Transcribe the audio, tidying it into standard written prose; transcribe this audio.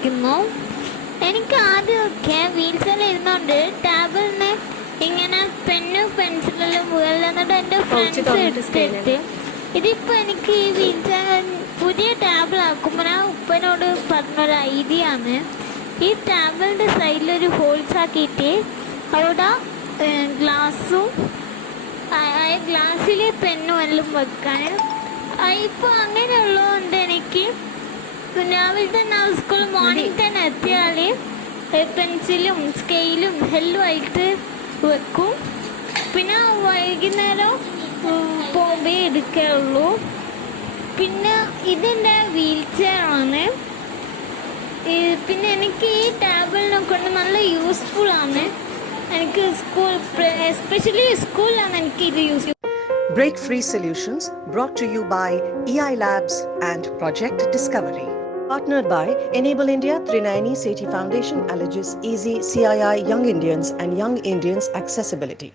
വിചാരിക്കുന്നു. എനിക്ക് ആദ്യമൊക്കെ വീൽ ചെയറിൽ ഇരുന്നുകൊണ്ട് ടാബിളിന് ഇങ്ങനെ പെന്നും പെൻസിലെല്ലാം മുകളിൽ എന്നിട്ട് എൻ്റെ ഫ്രണ്ട്സ് എടുത്തിട്ട് ഇതിപ്പോൾ എനിക്ക് ഈ വീൽ ചെയർ പുതിയ ടാബിളാക്കുമ്പോൾ ഞാൻ ഉപ്പനോട് പറഞ്ഞൊരു ഐഡിയ ആണ്. ഈ ടാബിളിൻ്റെ സൈഡിലൊരു ഹോൾസ് ആക്കിയിട്ട് അവിടെ ഗ്ലാസ്സും ഗ്ലാസ്സിൽ പെന്നും എല്ലാം വെക്കാൻ. ഇപ്പോൾ അങ്ങനെയുള്ളതുകൊണ്ട് എനിക്ക് രാവിലെ തന്നെ സ്കൂൾ മോർണിംഗ് തന്നെ എത്തിയാൽ പെൻസിലും സ്കെയിലും എല്ലാം ആയിട്ട് വെക്കും. പിന്നെ വൈകുന്നേരം പോകുമ്പോൾ എടുക്കുകയുള്ളൂ. പിന്നെ ഇതിൻ്റെ വീൽ ചെയറാണ്. പിന്നെ എനിക്ക് ഈ ടാബിളിനെ കൊണ്ട് നല്ല യൂസ്ഫുള്ളാണ്. എനിക്ക് എസ്പെഷ്യലി സ്കൂളിലാണ് എനിക്ക് ഇത് use. Break Free Solutions brought to you by EI Labs and Project Discovery. Partnered by Enable India, Trinayani Sethi Foundation, Allergis Easy, CII Young Indians and Young Indians Accessibility.